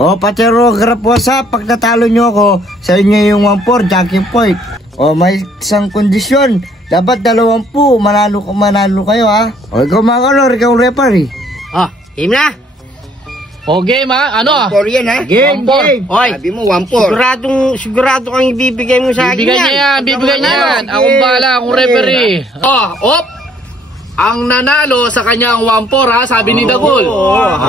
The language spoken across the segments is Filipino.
O, Patero Graposa, pag natalo nyo ako, sa inyo yung 1-4, Jackie Point. O, may isang kondisyon. Dapat 20, manalo kayo, ha? O, ikaw mga kalor, ikaw referee. Oh, game na. O, game ha? Ano? 1-4 yan, ha? Game. Oy, Sabi mo 1-4. Sigurado kang ibibigay mo sa akin Bibigay niya yan, bibigay niya yan. Akong bala, akong referee. Op! Ang nanalo sa kanyang 1-4 ha, sabi ni Dagol.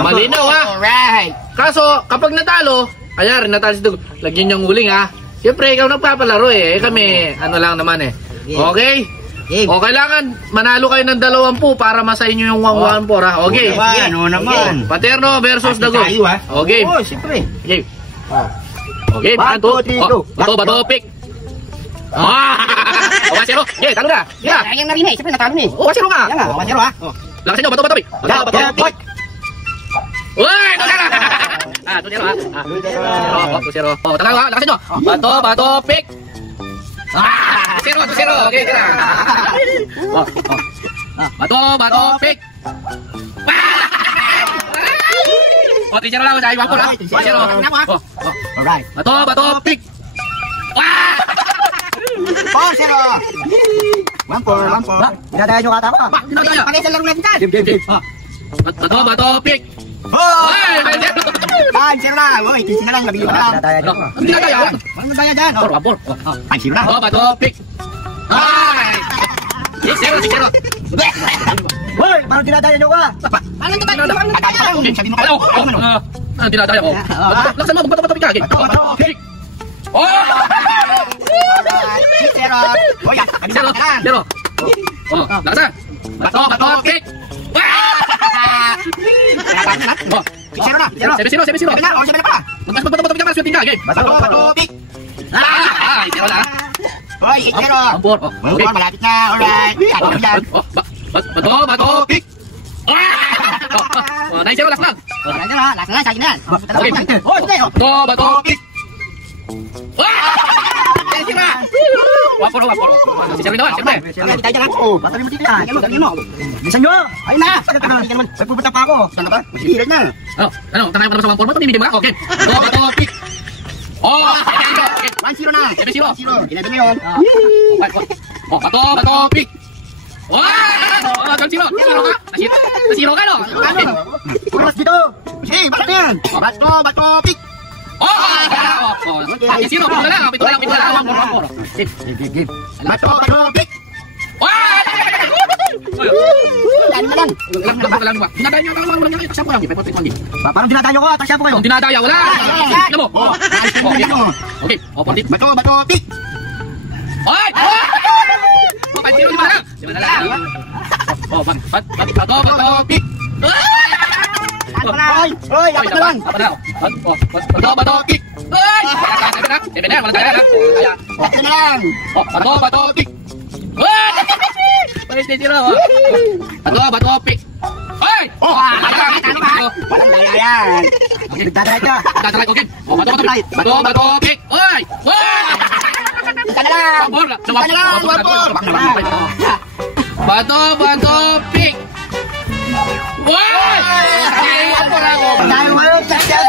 Malinaw ha. Alright. Kaso, kapag natalo, ayan, natalo si Dagol, lagyan niyang uling ha. Siyempre, ikaw nagpapalaro eh. Kami, ano lang naman eh. Okay? Game. O, kailangan manalo kayo ng 20 para masahin nyo yung 1-4 ha. Okay? Ano naman? Paterno versus Dagol. Tayo ha. Okay. Oo, siyempre. Okay. Okay, Bato, tito. bato, pick. O, 1-0. Okay, talo na. Yeah. Ayan na rin eh. Siyempre natalo na eh. O, 1-0 nga. Yan nga, 1-0 ha. Lakasin nyo, bato, pick. Bato, Uy! 2-0 ha. 2-0. O, talo ha. Lakasin nyo. Bato, pick. 0-0. Okay, tira. Bato, pick. O, 3-0 lang. Sa 1-4 ha. 1-0. Alright. Bato, pick. 4-0. 1-4. Dinadaya nyo kata ko, ha? Dinadaya. Palesa lang natin dyan. Game. Bato, pick. Oh! Ay, 5-0 na. Uy, 15 na lang. Labing pa lang. Dinadaya nyo. Ang dinadaya. Walang nadaya dyan. 5-0 na. Bato, pick. Ay! 6-0. Hoy, parang dinadaya nyo ka. Paano ito ba? Sabi mo kayo. Ano dinadaya ko? Laksan mo, bato, pick. Bato, pick. Oh! 6-0. Uy, kami na lang. 0. Oh, laksan. Bato, pick. Oh, 6-0 na. 7-0. 7 na. 7 na pa. Bato, pick. Swerte ka, game. Bato, pick. Ay, 0 na. Uy, 8-0. Ampor. Uy, malapit na. Alright. Ano yan? Bato, pick. Oh, 9-0 last lang. Last na. Last na. Sa akin na yan. Okay. Oh, sige. Bato, pick. Sira! Wapor. Si Sherwin naman, siyempre. Hindi tayo dyan. Oh, bata rin mo dito yan. Lagyan mo. Bilisan nyo. Ayun na. May pupunta pa ako. Saan ka ba? Hihilag na. Ano, tanayan ko naman sa wampor mo, pamimili mo ha? Okay. Bato, pick. Oh, 1-0 na. 7-0. Ginado mo yun. Oh, bato, pick. Oh, 12-0. ka? Nasiro ka, no? Oras dito. Sige, basta na yan. Bato, pick. Oh, 10-0. Pito lang. Wampor. Game. Bato, pick. Ano na lang. Dinadaya niyo ang mga nangyayari. Kasama ko lang. Parang dinadaya nyo ka. Tasya po kayo. Kung dinadaya, wala. Ano mo? Okay. Oh, 40. Bato, pick. Ay! Oh, 5-0, lima na lang. Oh, bato, pick. Oy, apat na lang. Bato, pick. Ay! 7 na, wala tayo na. Apat na lang. Bato, pick. Paris 10-0. Bato, pick. Ay! Walang daya yan. Nagdadaya ka. Tatry ko, game. Bato, pick. Ay! Isa na lang. Bato, pick. Wow! Tayo ngayon. Tasya.